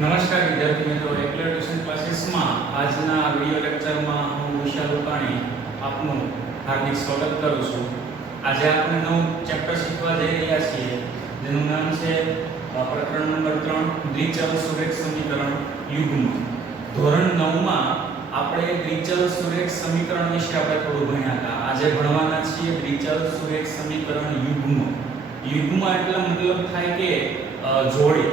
નમસ્કાર વિદ્યાર્થી મિત્રો, રેગ્યુલર ટ્યુશન ક્લાસીસમાં આજના વિડિયો લેક્ચરમાં હું વિશાલ રૂપાણી આપનું હાર્દિક સ્વાગત કરું છું. આજે આપણે નવું ચેપ્ટર શીખવા જઈ રહ્યા છીએ જેનું નામ છે પ્રકરણ નંબર 3 દ્વિચલ સુરેખ સમીકરણ યુગ્મ. ધોરણ 9 માં આપણે દ્વિચલ સુરેખ સમીકરણ વિશે આપણે થોડું ભણ્યા હતા. આજે ભણવાના છીએ દ્વિચલ સુરેખ સમીકરણ યુગ્મ. યુગ્મ એટલે મતલબ થાય કે જોડી.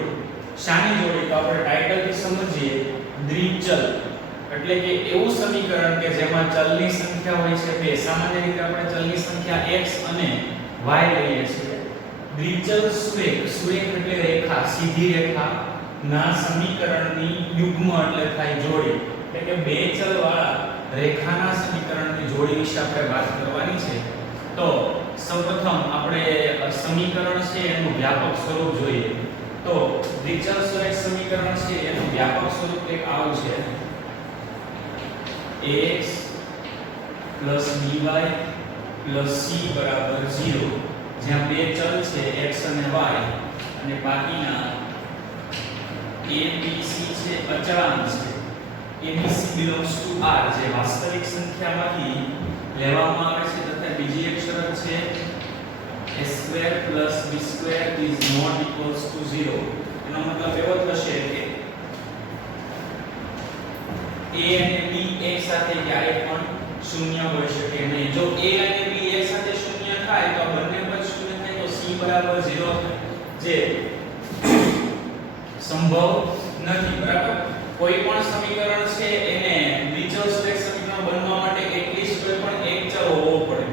શાની જોડી? તો આપણે ટાઇટલ થી સમજીએ. દ્વિચલ એટલે કે એવું સમીકરણ કે જેમાં ચલની સંખ્યા હોય છે બે. સામાન્ય રીતે આપણે ચલની સંખ્યા x અને y લઈએ છીએ. દ્વિચલ સુરેખ, સુરેખ એટલે રેખા, સીધી રેખા ના સમીકરણની યુગ્મ એટલે થાય જોડી. એટલે કે બે ચલ વાળા રેખાના સમીકરણની જોડી વિશે આપણે વાત કરવાની છે. તો સૌપ્રથમ આપણે સમીકરણ છે એનું વ્યાપક સ્વરૂપ જોઈએ. તો દ્વિચલ સુરેખ સમીકરણ છે એનું વ્યાપક સ્વરૂપ એક આવું છે: ax + by + c = 0, જ્યાં બે ચલ છે x અને y અને બાકીના a b c છે અચળાંક છે. abc belongs to r જે વાસ્તવિક સંખ્યામાંથી લેવામાં આવે છે. તથા બીજી એક શરત છે a² + b² is not equals to 0. એનો મતલબ એવો થશે કે a અને b એક સાથે ક્યારેય પણ શૂન્ય હોઈ શકે નહીં. જો a અને b એક સાથે શૂન્ય થાય તો બંને પદ શૂન્ય થાય તો c = 0 જે સંભવ નથી. બરાબર? કોઈ પણ સમીકરણ છે એને દ્વિચલ સુરેખ સમીકરણ બનવા માટે એટલીસ્ટ કોઈ પણ એક ચલ હોવો પડે.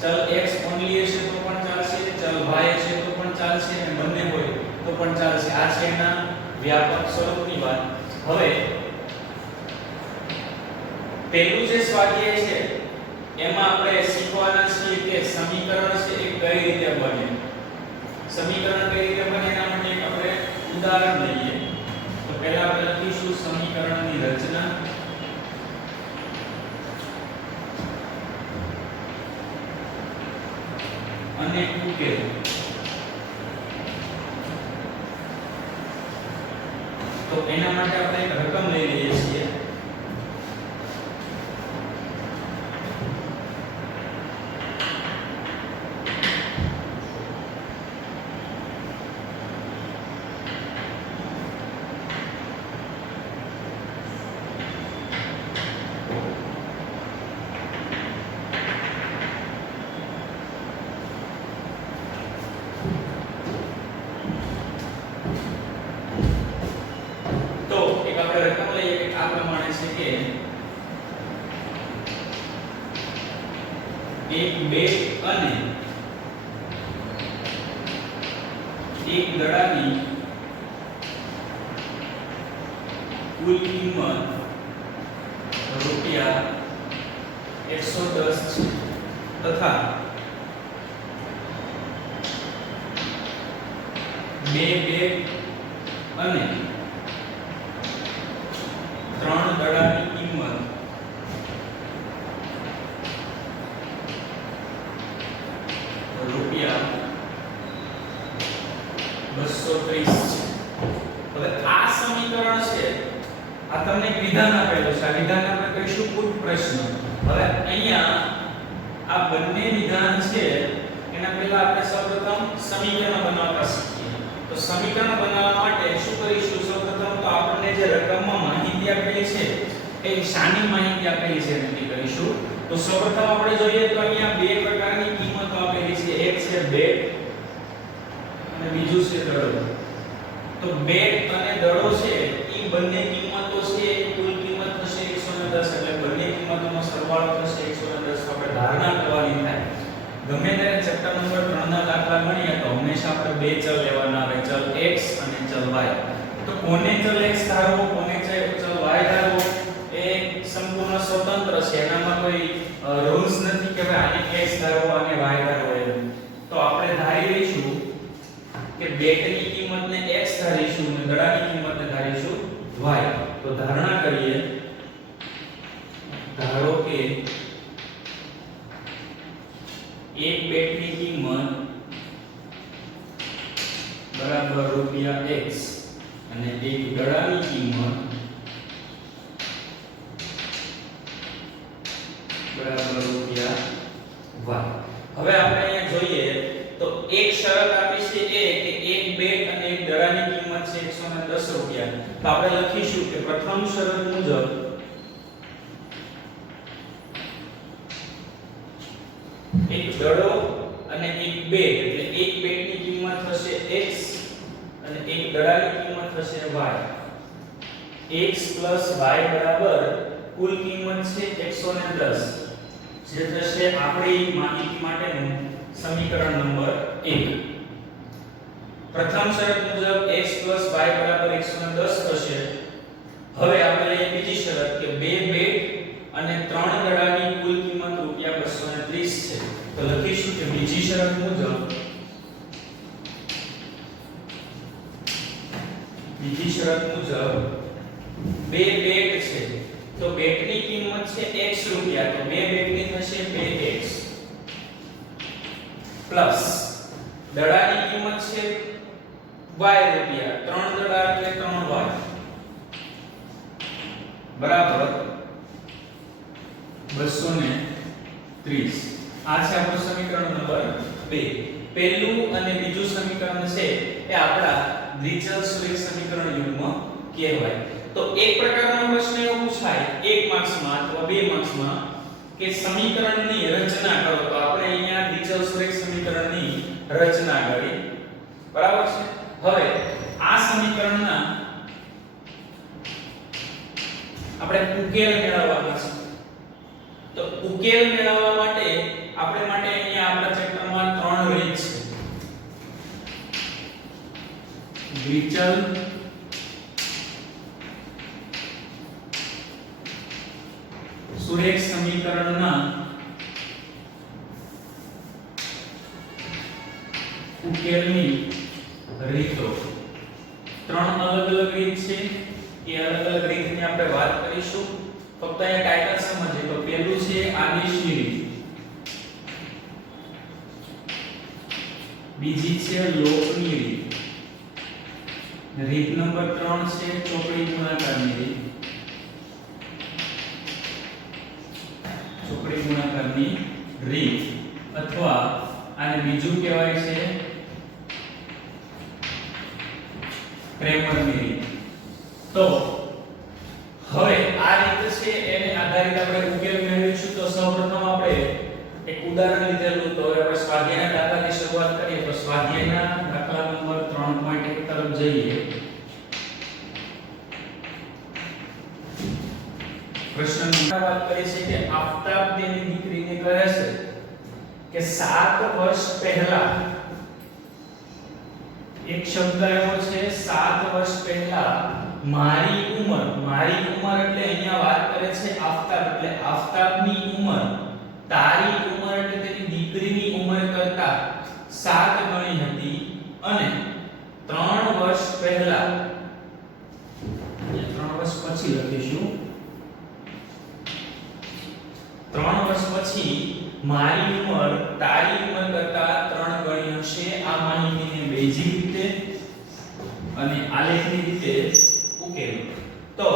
ચલ x ઓન્લી હશે તો પણ ચાલશે, ચલ y હશે તો પણ ચાલશે અને બંને હોય તો પણ ચાલશે. આ છે એના વ્યાપક સ્વરૂપની વાત. હવે પહેલું જે સ્વાધ્યાય છે એમાં આપણે શીખવાના છીએ કે સમીકરણ છે એ કઈ રીતે બને. સમીકરણ કઈ રીતે બને એના માટે એક આપણે ઉદાહરણ લઈએ. તો પહેલા આપણે લખીશું સમીકરણની રચના. અને ઉકેલ. તો એના માટે આપણે એક રકમ લઈ લઈએ છીએ. રકમ લઈએ કે આ પ્રમાણે છે કે એક બેટ અને એક દડાની કુલ કિંમત રૂપિયા 110 છે. તથા બે બેટ અને 3 દડાની કિંમત રૂપિયા 230 છે. હવે આ સમીકરણ છે આ તમને એક વિધાન આપેલું છે. આ વિધાન આપણે કહીશું પુટ પ્રશ્ન. હવે અહીંયા આ બંને વિધાન છે એના પહેલા આપણે સૌપ્રથમ સમીકરણ બનાવતા શીખીએ. તો સમીકરણ બનાવવા માટે શું કરીશું? સૌપ્રથમ તો આપણને જે રકમમાં માહિતી આપેલી છે એ શાની માહિતી આપેલી છે નક્કી કરીશું. તો સૌપ્રથમ આપણે જોઈએ તો અહીંયા બે પ્રકારની કિંમતો આપેલી છે. એક છે બેટ અને બીજું છે દડો. તો બેટ અને દડો છે એ બંને કિંમતો છે એ કુલ કિંમત થશે 110. એટલે બંને કિંમતોનો સરવાળો થશે 110. આપણે ધારણા કરવાની થાય ગમે ત્યારે ચેપ્ટર નંબર 3 ના દાખલા ગણીએ તો હંમેશા આપણે બે ચલ લેવાના આવે, ચલ x અને ચલ y. તો કોને ચલ x ધારવો, કોને ચલ y ધારવો એ સંપૂર્ણ સ્વતંત્ર છે. એનામાં કોઈ રૂલ્સ નથી કે ભાઈ આને x ધારવો અને y ધારવો એમ. તો આપણે ધારી લઈશું કે બેટની કિંમતને x ધારીશું અને દડાની કિંમતને ધારીશું y. તો ધારણા કરીએ. ધારો કે એક બેટની કિંમત બરાબર રૂપિયા x અને એક દડાની કિંમત બરાબર રૂપિયા વાય. હવે આપણે અહીંયા જોઈએ તો એક શરત આપી છે એ કે એક બેટ અને એક દડાની કિંમત છે 110 રૂપિયા. તો આપણે લખીશું કે પ્રથમ શરત મુજબ એક દડો અને એક બેટ, એટલે એક બેટની કિંમત થશે x અને એક દડાની કિંમત થશે y. x y બરાબર કુલ કિંમત છે 110, જે થશે આપણી માહિતી માટેનું સમીકરણ નંબર 1. પ્રથમ શરત મુજબ x y બરાબર 110 થશે. હવે આપણે લઈએ બીજી શરત કે બે બેટ અને ત્રણ દડાની કુલ કિંમત રૂપિયા 230 છે. તો લખીશું કે બીજી શરત મુજબ બે બેટ છે તો બેટની કિંમત છે x રૂપિયા, તો બે બેટની થશે 2x પ્લસ દડાની કિંમત છે y રૂપિયા, ત્રણ દડા એટલે 3y બરાબર 230. આ છે આપણું સમીકરણ નંબર 2. પહેલું અને બીજું સમીકરણ છે એ આપણા દ્વિચલ-સુરેખ સમીકરણ યુગ્મ કહેવાય. તો એક પ્રકારનો પ્રશ્ન એવો પૂછાય એક માર્ક્સમાં અથવા બે માર્ક્સમાં કે સમીકરણની રચના કરો. તો આપણે અહીંયા દ્વિચલ-સુરેખ સમીકરણની રચના કરી, બરાબર છે. હવે આ સમીકરણના આપણે ઉકેલ મેળવવાનો છે. તો ઉકેલ મેળવવા માટે અહીંયા આપણા ચેપ્ટરમાં ત્રણ રીત છે. દ્વિચલ સુરેખ સમીકરણના ઉકેલની રીતો. ત્રણ અલગ અલગ રીત છે. એ અલગ અલગ રીતની આપણે વાત કરીશું. ફક્ત અહીંયા ટાઇટલ સમજીએ તો પહેલું છે આદેશની રીત, બીજી છે લોકની રીત, રીત નંબર 3 છે ચોકડી ગુણાકારની રીત. ચોકડી ગુણાકારની રીત અથવા આને બીજું કહેવાય છે ક્રેમરની રીત. તો હવે આ રીત છે એને આધારિત આપણે ઉકેલ મેળવીશું. તો સૌપ્રથમ આપણે એક ઉદાહરણ લીધેલું, તો હવે આપણે સ્વાધ્યાયના દાખલાથી શરૂઆત કરીએ. તો સ્વાધ્યાયના દાખલા નંબર 3.1 તરફ જઈએ. પ્રશ્નની વાત કરી છે કે આફતાબ તેની દીકરીને કહે છે કે 7 વર્ષ પહેલા, એક શબ્દ આવ્યો છે 7 વર્ષ પહેલા મારી ઉંમર એટલે અહીંયા વાત કરે છે આફતાબ, એટલે આફતાબની ઉંમર તારી ઉંમર એટલે તેની દીકરીની ઉંમર કરતા 7 ગણી હતી અને 3 વર્ષ પહેલા, 3 વર્ષ પછી લખીશું, 3 વર્ષ પછી મારી ઉંમર તારી ઉંમર કરતા 3 ગણી હશે. આ માહિતીને બેઝિક રીતે અને આલેખની રીતે ઉકેલો. તો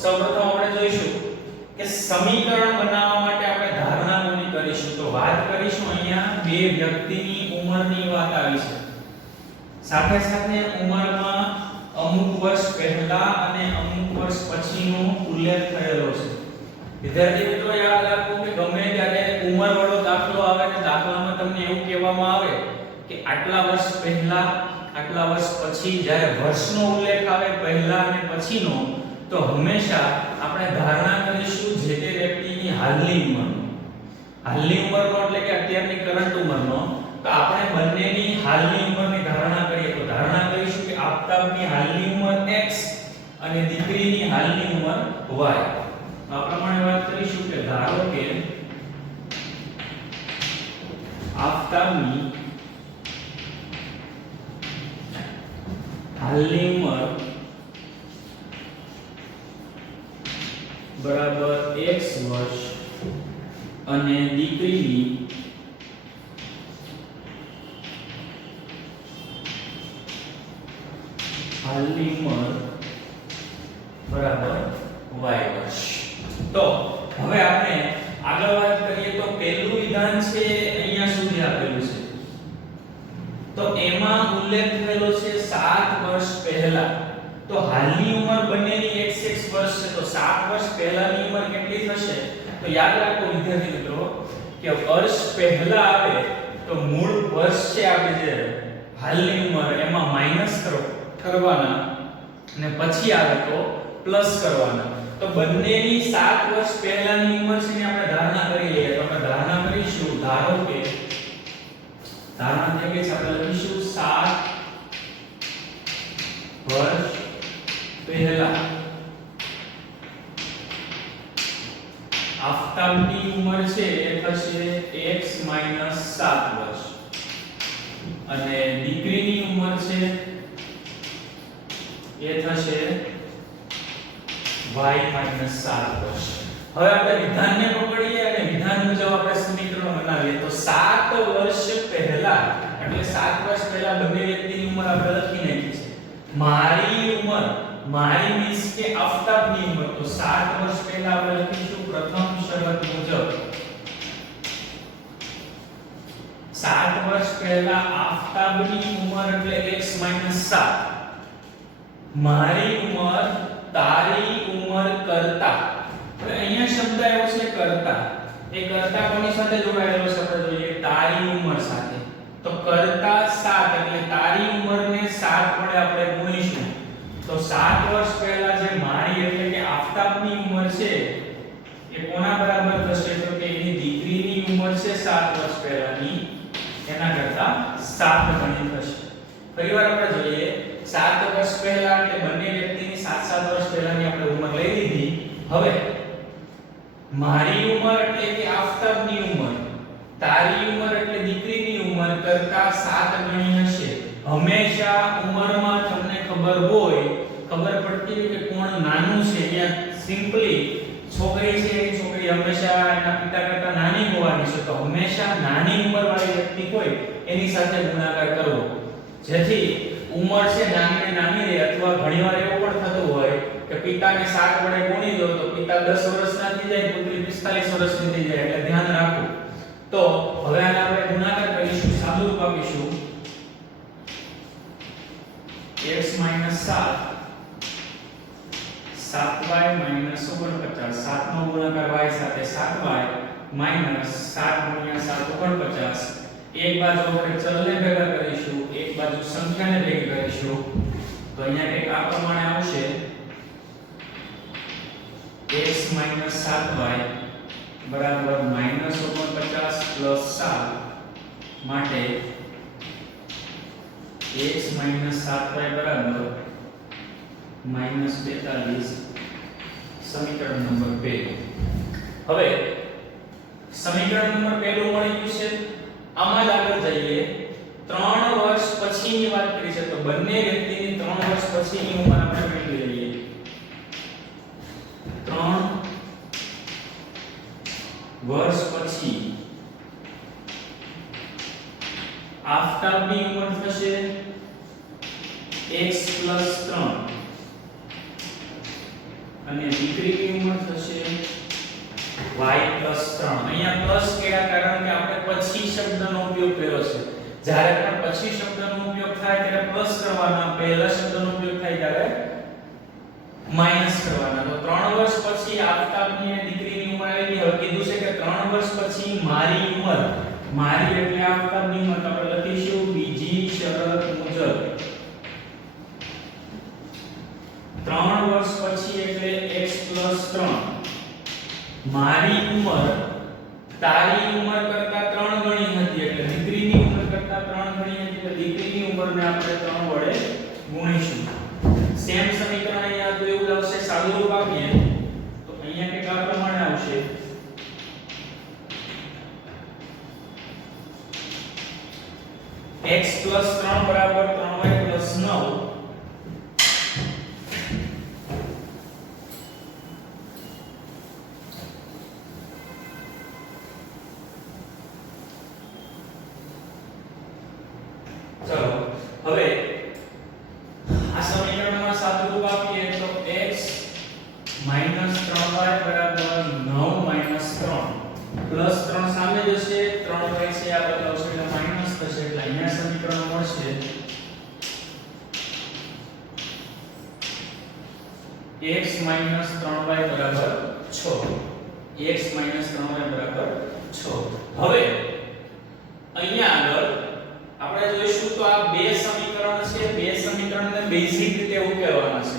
સૌપ્રથમ આપણે જોઈશું કે સમીકરણ બનાવવા માટે આપણે ધારણા કોની કરીશું. તો વાત કરીશું અહીંયા બે વ્યક્તિની ઉંમરની વાત આવી છે, સાથે સાથે ઉંમરમાં અમુક વર્ષ પહેલા અને અમુક વર્ષ પછીનો ઉલ્લેખ થયેલો છે. વિદ્યાર્થી મિત્રો યાદ રાખો કે ગમે ત્યારે ઉંમર વાળો દાખલો આવે ને દાખલામાં તમને એવું કહેવામાં આવે કે આટલા વર્ષ પહેલા આટલા વર્ષ પછી, જ્યારે વર્ષનો ઉલ્લેખ આવે પહેલા અને પછીનો, તો હંમેશા આપણે ધારણા કરીશું જે તે વ્યક્તિની હાલની ઉંમરનો એટલે કે અત્યારની કરંટ ઉંમરનો. તો આપણે બંનેની હાલની ઉંમરની ધારણા કરીએ તો ધારણા કરીશું કે આફતાબની હાલની ઉંમર x અને દીકરીની હાલની ઉંમર y. આ પ્રમાણે વાત કરીશું કે ધારો કે આફતાબની હાલની ઉંમર બરાબર x વર્ષ અને દીકરીની હાલની ઉંમર બરાબર y વર્ષ. તો હવે આપણે આગળ વાત કરીએ તો પહેલું વિધાન છે અહીંયા સુધી આપેલું છે, તો એમાં ઉલ્લેખ થયેલો છે 7 વર્ષ પહેલા. તો હાલની ઉંમર બંનેની x વર્ષ છે, તો 7 વર્ષ પહેલાની ઉંમર કેટલી થશે? તો યાદ રાખો વિદ્યાર્થી મિત્રો કે વર્ષ પહેલા આવે તો મૂળ વર્ષ છે આપણે જે હાલની ઉંમર એમાં માઈનસ કરવાના અને પછી આવે તો પ્લસ કરવાના. તો બંનેની 7 વર્ષ પહેલાની ઉંમર છે ને આપણે ધારણા કરી લઈએ. તો આપણે ધારણા કરીશું, ધારો કે ધારણા તરીકે આપણે લખીશું 7 વર્ષ પહેલા આફતાબની ઉંમર છે એ થશે x 7 વર્ષ અને દીકરીની ઉંમર છે એ થશે y 7 વર્ષ. હવે આપણે વિધાનને પકડીએ અને વિધાન મુજબ આપણે સમીકરણ બનાવીએ. તો 7 વર્ષ પહેલા એટલે 7 વર્ષ પહેલા બંને વ્યક્તિની ઉંમર આપણે લખી નાખી છે. મારી ઉંમર, મારી મીન્સ કે આફતાબની ઉંમર, તો 7 વર્ષ પહેલા આપણે લખીશું પ્રથમ શરત મુજબ 7 વર્ષ પહેલા આફતાબની ઉંમર એટલે x 7. મારી ઉંમર તારી ઉંમર કરતા, હવે અહીંયા શબ્દ આવ્યો છે કરતા. એ કરતા કોની સાથે જોડાયેલો છે આપણે જોઈએ, તારી ઉંમર સાથે. તો કરતા 7 એટલે તારી ઉંમરને 7 વડે આપણે ગુણીશું. તો 7 વર્ષ પહેલા જે મારી એટલે કે આફતાબની ઉંમર છે એ કોના બરાબર થશે? તો કે એની દીકરીની ઉંમર છે 7 વર્ષ પહેલાની, એના કરતા 7 ગણી થશે. ફરીવાર આપણે જોઈએ 7 વર્ષ પહેલા એટલે બંને વ્યક્તિની 7 વર્ષ પહેલાની આપણે ઉંમર લઈ લીધી. હવે મારી ઉંમર એટલે કે આફતાબની ઉંમર, તારી ઉંમર એટલે દીકરીની ઉંમર કરતા 7 ગણી હશે. હંમેશા ઉંમરમાં તમને ખબર હોય, ખબર પડતી હોય કે કોણ નાનું છે, અહીંયા સિમ્પલી છોકરી છે એ છોકરી હંમેશા એના પિતા કરતા નાની હોવાની છે. તો હંમેશા નાની ઉંમરવાળી વ્યક્તિ હોય એની સાથે ગુણાકાર કરવો, જેથી ઉંમર છે નાની ને નાની રહે. અથવા ઘણીવાર એવું પણ થતું હોય કે પિતાને 7 વડે ગુણી દો તો પિતા 10 વર્ષના થઈ જાય, પુત્રી 45 વર્ષની થઈ જાય, એટલે ધ્યાન રાખો. તો હવે આને આપણે ગુણાકાર કરીશું, સાદુરૂપ આપીશું x 7 7y 49. 7 નો ગુણાકાર y સાથે 7y માઈનસ 7 ગુણ્યા 7 49. એક બાજુ આપણે ચલને ભેગા કરીશું, એક બાજુ સંખ્યાને ભેગી કરીશું. તો અહીંયા એક આ પ્રમાણે આવશે x 7y બરાબર -49 પ્લસ 7 માટે x 7y બરાબર -42. સમીકરણ નંબર 2. હવે સમીકરણ નંબર 2 મળી ગયું છે. આમાં જ આગળ જઈએ. 3 વર્ષ પછીની વાત કરી છે, તો બંને વ્યક્તિની 3 વર્ષ પછીની ઉંમર આપણે મેળવી લઈએ. 3 વર્ષ પછી આફતાબની ઉંમર થશે x 3 અને દીકરીની ઉંમર થશે y 3. અહીંયા પ્લસ કેડા કારણ કે આપણે પછી શબ્દનો ઉપયોગ કર્યો છે. જ્યારે પણ પછી શબ્દનો ઉપયોગ થાય ત્યારે પ્લસ કરવાના, પહેલા શબ્દનો ઉપયોગ થાય ત્યારે માઈનસ કરવાના. તો 3 વર્ષ પછી આફતાબની અને દીકરીની ઉંમર આવી ગઈ. હવે કીધું છે કે 3 વર્ષ પછી મારી ઉંમર, મારી એટલે આફતાબની ઉંમર, તો આપણે લખીશું બીજી શરત મુજબ 3 વર્ષ પછી એટલે x 3. મારી ઉંમર તારી ઉંમર કરતા 3 ગણી હતી, એટલે દીકરીની ઉંમર કરતા 3 ગણી હતી, એટલે દીકરીની ઉંમરને આપણે 3 વડે ગુણીશું. સેમ સમીકરણ અહીંયા તો એવું આવશે, સાદુરૂપ આપીએ તો અહીંયા કંઈક આ પ્રમાણે આવશે x 3 બરાબર 3y 9. ચલો હવે આ સમીકરણ અહીંયા સમીકરણ મળશે x 3y બરાબર 6. x 3y બરાબર 6. હવે અહીંયા આગળ આપણે જોઈશું તો આ બે સમીકરણ છે. બે સમીકરણને બેઝિક રીતે ઉકેલવાના છે.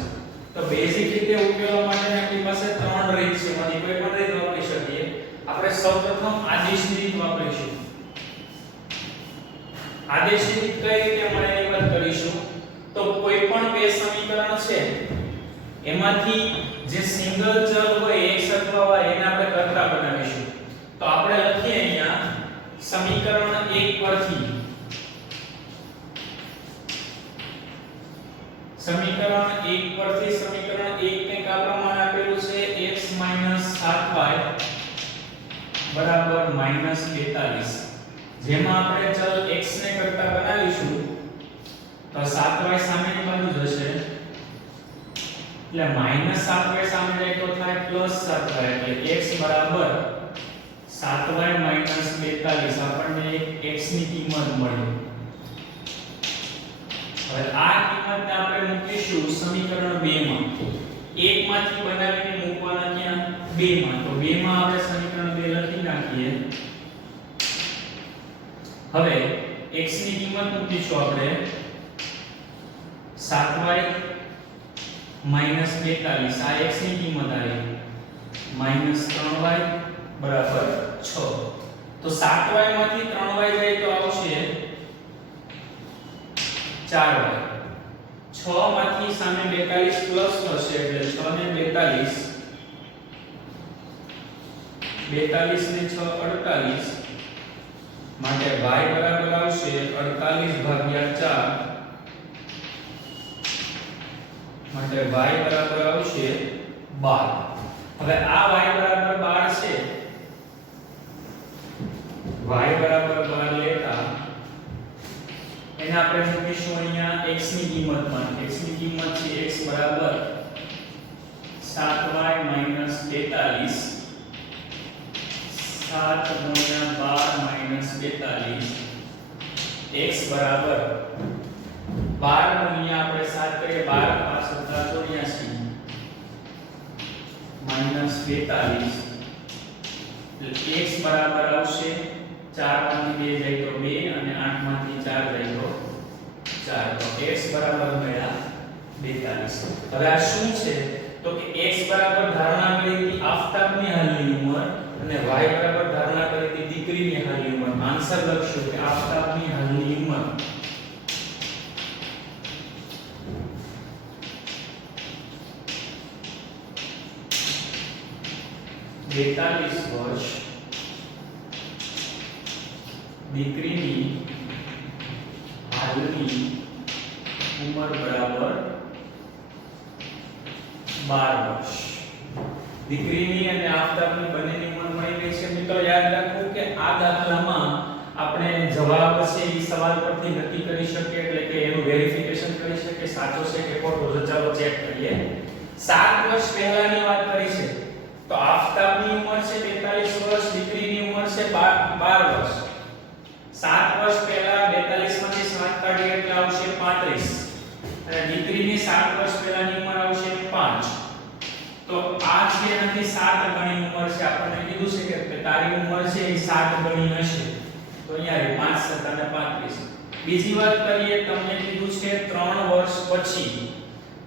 તો બેઝિક રીતે ઉકેલવા માટે આપણી પાસે ત્રણ રીત છે. એમાંથી કોઈ પણ રીત વાપરી શકીએ. આપણે સૌપ્રથમ આદેશની રીત વાપરીશું. આદેશની રીત કઈ રીતે મળે એની વાત કરીશું. તો કોઈ પણ બે સમીકરણ છે એમાંથી જે સિંગલ ચલ હોય x અથવા y એને આપણે કર્તા બનાવીશું. તો આપણે લખીએ અહીંયા સમીકરણ 1 પરથી સમીકરણ 1 પરથી સમીકરણ 1 કંઈક આ પ્રમાણે આપેલું છે x 7y બરાબર -42. જેમાં આપણે ચલ x ને કરતા બનાવીશું તો 7y સામેની બાજુ જશે એટલે -7y સામે જાય તો થાય +7y એટલે x બરાબર 7y - 42 આપણને x ની કિંમત મળી. હવે આ કિંમતને આપણે મૂકીશું સમીકરણ 2 માં. 1 માંથી બનાવીને મૂકવાના ક્યાં 2 માં. તો 2 માં આપણે સમીકરણ 2 લખી નાખીએ. હવે x ની કિંમત મૂકીશું આપણે 7y -42. આ x ની કિંમત આવી -3y બરાબર 6. તો 7y માંથી 3y જાય તો આવશે 4y. 6 માંથી સામે 42 પ્લસ થશે એટલે 6 ને 42 42 ને 6 48 માટે y બરાબર આવશે 48 ભાગ્યા 4 માટે y બરાબર આવશે 12. હવે આ y બરાબર 12 છે. y બરાબર 12 લેતા એને આપણે મૂકીશું અહીંયા x ની કિંમતમાં. x ની કિંમત છે x બરાબર 7y - 42 7 × 12 - 42 x બરાબર 12 ગુણ્યા આપણે 7 કરીએ 12 5 84 -42 એટલે x બરાબર આવશે 4 માંથી 2 જાય તો 2 અને 8 માંથી 4 જાય તો 4. તો x બરાબર મળ્યા 42. હવે આ શું છે તો કે x બરાબર ધારણા કરી હતી આફતાબની હાલની ઉંમર અને y બરાબર ધારણા કરી હતી દીકરીની હાલની ઉંમર. આન્સર લખશું કે આફતાબની હાલની ઉંમર 42 વર્ષ, દીકરીની હાલની ઉંમર બરાબર 12 વર્ષ. દીકરીની અને આફતાબની બંનેની ઉંમર મળી ગઈ છે. મિત્રો યાદ રાખવું કે આ દાખલામાં આપણે જવાબ છે એ સવાલ પરથી નક્કી કરી શકીએ એટલે કે એનું વેરિફિકેશન કરી શકીએ સાચો છે કે ખોટો છે. ચાલો ચેક કરીએ. 7 વર્ષ પહેલાની વાત કરી છે તો આફતાબની ઉંમર છે 42 વર્ષ, દીકરીની ઉંમર છે 12 વર્ષ. 7 વર્ષ પહેલા 42 માંથી 7 કાઢીએ એટલે આવશે 35 અને દીકરીની 7 વર્ષ પહેલાની ઉંમર આવશે 5. તો આ છે એનાથી 7 ગણી ઉંમર છે. આપણને કીધું છે કે તારી ઉંમર છે એ 7 ગણી હશે. તો અહીંયા 5 + 7 = 35. બીજી વાત કરીએ તમને કીધું છે 3 વર્ષ પછી.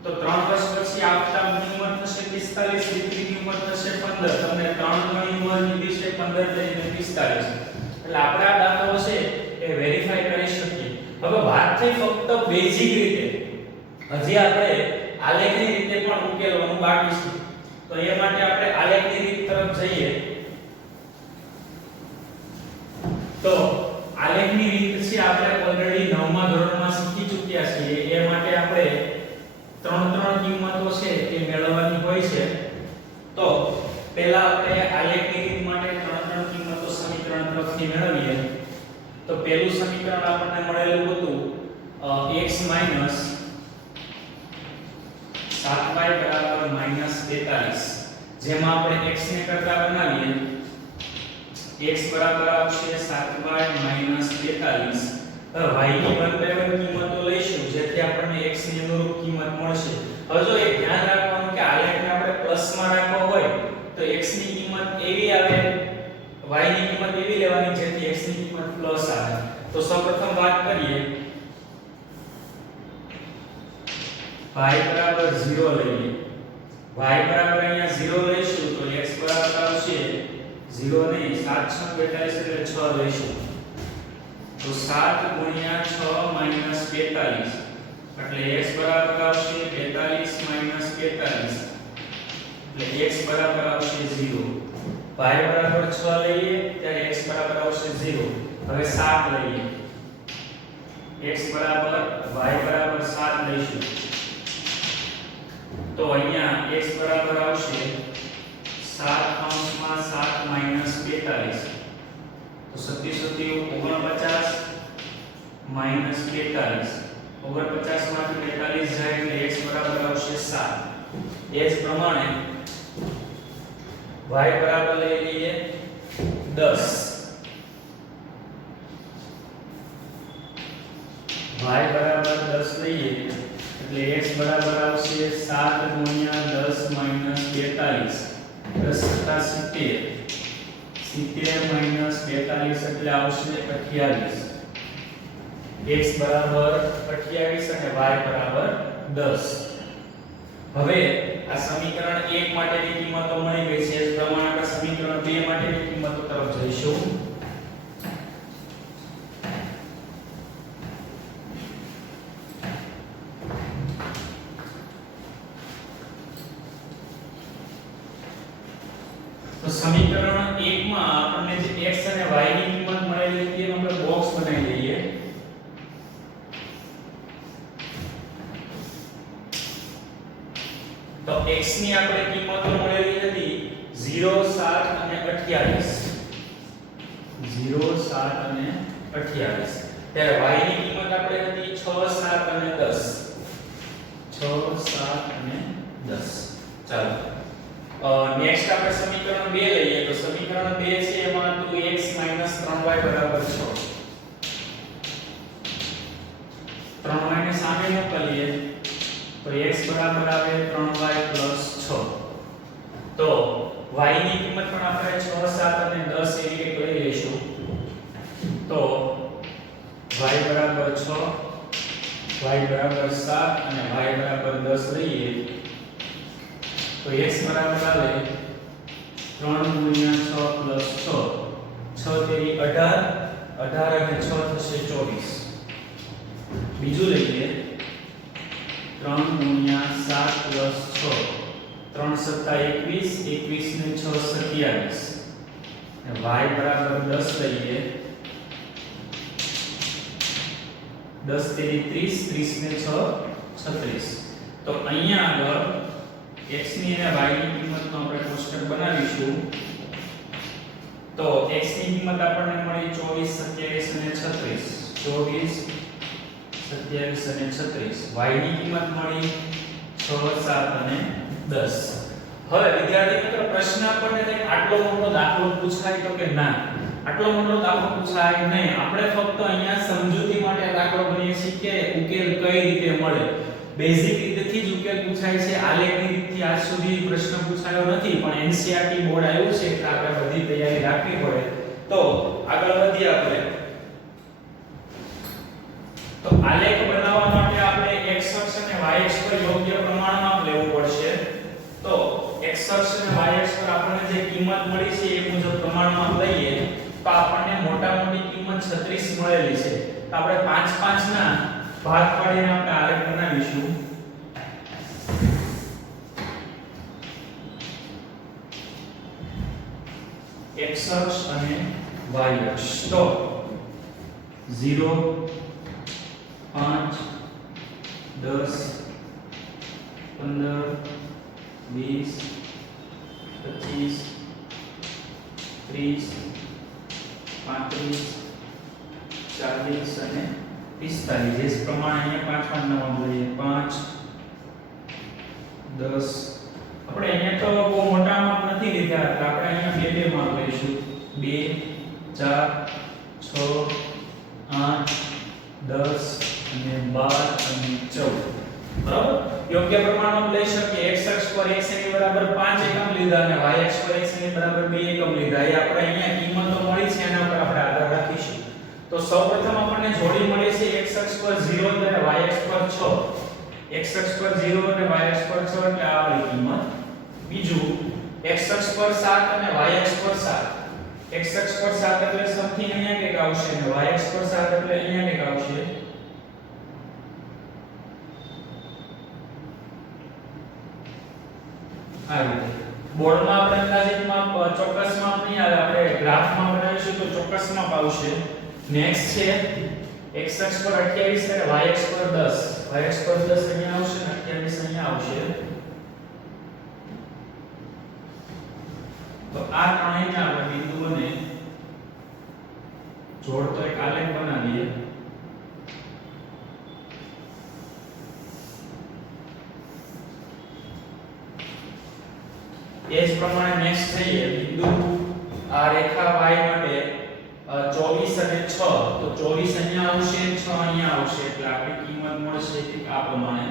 તો 3 વર્ષ પછી આફતાબની ઉંમર થશે 45, દીકરીની ઉંમર થશે 15. તમને 3 ગણી ઉંમર કીધી છે 15 લઈને 45. એટલે આપણે આ દાખલો છે એ વેરીફાઈ કરી શકીએ. હવે વાત થઈ ફક્ત બેઝિક રીતે. હજી આપણે આલેખની રીતે પણ ઉકેલવાનું બાકી છે. તો એ માટે આપણે આલેખની રીત તરફ જઈએ. તો આલેખની રીત છે આપણે ઓલરેડી 9મા ધોરણમાં શીખી ચૂક્યા છીએ. એ માટે આપણે ત્રણ કિંમતો છે એ મેળવવાની હોય છે. તો પહેલા આપણે આલેખની રીત માટે ત્રણ કિંમતો સમીકરણ તરફથી મેળવીએ. તો પહેલું સમીકરણ આપણને મળેલું હતું x - 7y બરાબર -42. જેમાં આપણે x ને કરતા બનાવીએ x બરાબર આવશે 7y - 42 હવે y ની 1 by 1 કિંમતો લઈશું જેથી આપણને x ની અનુરૂપ કિંમત મળશે. હવે જો એક ધ્યાન રાખવાનું કે આલેખને આપણે પ્લસમાં રાખવો હોય તો x ની કિંમત એવી આવે, y ની કિંમત એવી લેવાની જેથી x ની કિંમત પ્લસ આવે. તો સૌપ્રથમ વાત કરીએ y બરાબર 0 લઈએ. y બરાબર અહીંયા 0 લઈશું તો x બરાબર આવશે 0 નહીં 7 6 42 એટલે 6 લઈશું. તો 7 ગુણ્યા 6 માઈનસ 45 એટલે x બરાબર આવશે 45 માઈનસ 45 એટલે x બરાબર આવશે 0. y બરાબર 6 લઈએ ત્યારે x બરાબર આવશે 0. હવે 7 લઈએ x બરાબર y બરાબર 7 લઈશું તો અહીંયા x બરાબર આવશે 7 કૌંસમાં 7 માઈનસ 45 તો 37 49 માઈનસ 45 49 માંથી 45 જાય એટલે x બરાબર આવશે 7. એ જ પ્રમાણે y બરાબર લઈ લઈએ 10. y બરાબર 10 લઈએ એટલે x બરાબર આવશે 7 ગુણ્યા 10 માઈનસ 42 10 સત્તા 70 70 માઈનસ 42 એટલે આવશે 28. x બરાબર 28 અને y બરાબર 10. હવે આ સમીકરણ 1 માટેની કિંમતો મળી ગઈ છે. એ પ્રમાણે આપણે સમીકરણ 2 માટેની કિંમતો તરફ જઈશું. તો સમીકરણ 1 માં આપણને જે x અને y ની કિંમત મળેલી હતી એનો આપણે બોક્સ બનાવી લઈએ. તો x ની આપણે કિંમતો મળેલી હતી 0 7 અને 28 0 7 અને 28 ત્યારે y ની કિંમત આપણે હતી 6 7 અને 10 6 7 અને 10. ચાલો નેક્સ્ટ આપણે સમીકરણ 2 લઈએ. તો સમીકરણ 2 છે એમાં 2x 3y બરાબર 6. 3y ને સામે મોકલીએ તો x બરાબર આવે 3y 6. તો y ની કિંમત પણ આપણે 6 7 અને 10 એવી એક લઈ લઈશું. તો y બરાબર 6 y બરાબર 7 અને y બરાબર 10 લઈએ તો x બરાબર આવે 3 ગુણ્યા 6 પ્લસ 6 6 તેરી 18 18 અને 6 થશે 24. બીજું લઈએ 3 ગુણ્યા 7 પ્લસ 6 3 સત્તા 21 21 ને 6 27 અને y બરાબર 10 લઈએ 10 તેરી 30 30 ને 6 36. તો અહીંયા આગળ x ની અને y ની કિંમતનો આપણે કોષ્ટક બનાવીશું. તો x ની કિંમત આપણને મળી 24 27 અને 36 24 27 અને 36 y ની કિંમત મળી 6 7 અને 10. હવે વિદ્યાર્થી મિત્રો પ્રશ્ન આપણને કંઈક આટલો મોટો દાખલો પૂછાય તો કે ના આટલો મોટો દાખલો પૂછાય નહીં. આપણે ફક્ત અહીંયા સમજૂતી માટે દાખલો ગણીએ છીએ કે ઉકેલ કઈ રીતે મળે. બેઝિક રીતેથી જ ઉકેલ પૂછાય છે. આલેખની રીતથી આજ સુધી પ્રશ્ન પૂછાયો નથી પણ NCERT બોર્ડ આવ્યું છે એટલે આપણે બધી તૈયારી રાખવી પડે. તો આગળ વધીએ આપણે. તો આલેખ બનાવવા માટે આપણે x અક્ષ અને y અક્ષ પર યોગ્ય પ્રમાણમાં લેવું પડશે. તો x અક્ષ અને y અક્ષ પર આપણને જે કિંમત મળી છે એ મુજબ પ્રમાણમાં લઈએ તો આપણને મોટા મોટી કિંમત 36 મળેલી છે. તો આપણે 5 5 ના ભાગ પાડીને આપણે આલેખ બનાવીશું. x અક્ષ અને y અક્ષ. તો 0 5 10 15 20 25 30 35 40 અને 45 જે પ્રમાણે અહીંયા 5 5 ના લઈએ 5 10 આપણે અહીંયા તો બહુ મોટા માપ નથી લીધા એટલે આપણે અહીંયા બે બે માપ લઈશું 2 4 6 8 યોગ્ય પ્રમાણમાં લઈ શકીએ. x અક્ષ પર x ની બરાબર 5 એકમ લીધા અને y અક્ષ પર x ની બરાબર 2 એકમ લીધા. એ આપણે અહીંયા કિંમતો મળી છે એના પર આપણે આગળ રાખીશું. તો સૌપ્રથમ આપણને જોડી મળી છે x અક્ષ પર 0 અને y અક્ષ પર 6. x અક્ષ પર 0 અને y અક્ષ પર 6 એટલે આ વાળી કિંમત. બીજું x અક્ષ પર 7 અને y અક્ષ પર 7. x અક્ષ પર 7 એટલે સમથિંગ અહીંયા કંઈક આવશે અને y અક્ષ પર 7 એટલે અહીંયા કંઈક આવશે. આ રીતે બોર્ડમાં આપણે અંદાજિત માપ ચોક્કસ માપ નહીં આવે, આપણે ગ્રાફમાં બનાવીશું તો ચોક્કસ માપ આવશે. નેક્સ્ટ છે x અક્ષ પર 28 અને y અક્ષ પર 10. y અક્ષ પર 10 અહીંયા આવશે અને 28 અહીંયા આવશે. તો આ ત્રણેયના આપણે બિંદુઓને જોડતો એક આલેખ બનાવીએ. એ જ પ્રમાણે નેક્સ્ટ થઈએ બિંદુ આ રેખા y માટે 24 અને 6. તો 24 અહીંયા આવશે 6 અહીંયા આવશે એટલે આપણી કિંમત મળશે કે આ પ્રમાણે.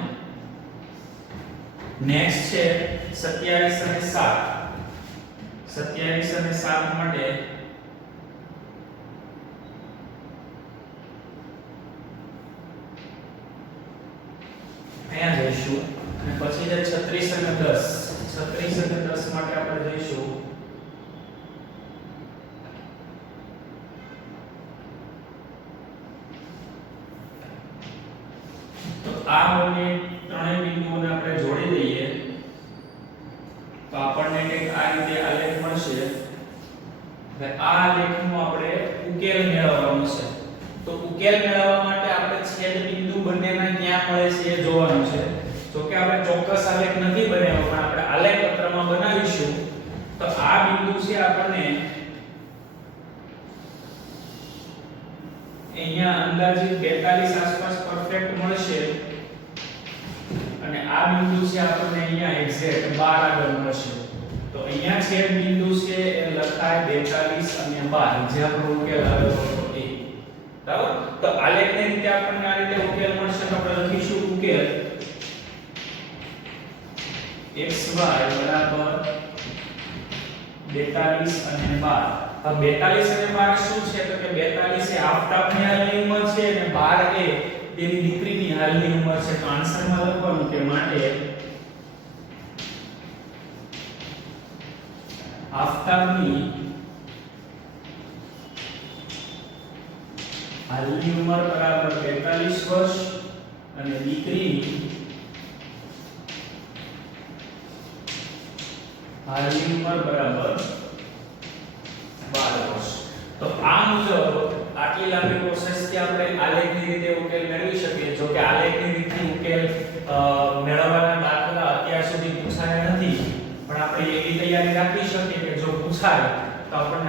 નેક્સ્ટ છે 27 અને 7. 27 અને 7 માટે અહીંયા જઈશું અને પછી છે 36 અને 10. 36 અને 10 માટે આપણે જઈશું તો આ બંને ત્રણેય બિંદુઓને આપણે જોડી દઈએ તો આપણને કંઈક આ રીતે આલેખ મળશે. હવે આ આલેખનો આપણે ઉકેલ મેળવવાનો છે. તો ઉકેલ મેળવવા માટે આપણે છેદ બિંદુ બંનેના ક્યાં મળે છે એ જોવાનું છે. જો કે આપણે ચોક્કસ આલેખ નથી બનાવ્યો પણ આપણે આલેખ પત્રમાં બનાવીશું. તો આ બિંદુ છે આપણને અહીંયા અંદાજિત 42 આસપાસ પરફેક્ટ મળશે અને આ બિંદુ છે આપણને અહીંયા એક્ઝેક્ટ 12 આગળ મળશે. તો અહીંયા છેદ બિંદુ છે એ લખાય 42 અને 12 જે આપણો ઉકેલ આવ્યો હતો એ. બરાબર. તો આલેખની રીતે આપણને આ રીતે ઉકેલ મળશે તો આપણે લખીશું ઉકેલ xy બરાબર 42 અને 12. હવે 42 અને 12 શું છે તો કે 42 એ આફતાબની હાલની ઉંમર છે અને 12 એ તેની દીકરીની હાલની ઉંમર છે. તો આન્સરમાં લખવાનું કે માટે આફતાબની હાલની ઉંમર બરાબર 42 વર્ષ અને દીકરીની હાલની ઉંમર બરાબર 12 વર્ષ. તો આ મુજબ આટલી લાંબી પ્રોસેસ થી આપણે આલેખની રીતે ઉકેલ મેળવી શકીએ. જો કે આલેખની રીતે ઉકેલ મેળવવાના દાખલા અત્યાર સુધી પૂછાયા નથી પણ આપણે એવી તૈયારી રાખી શકીએ કે જો પૂછાય તો આપણે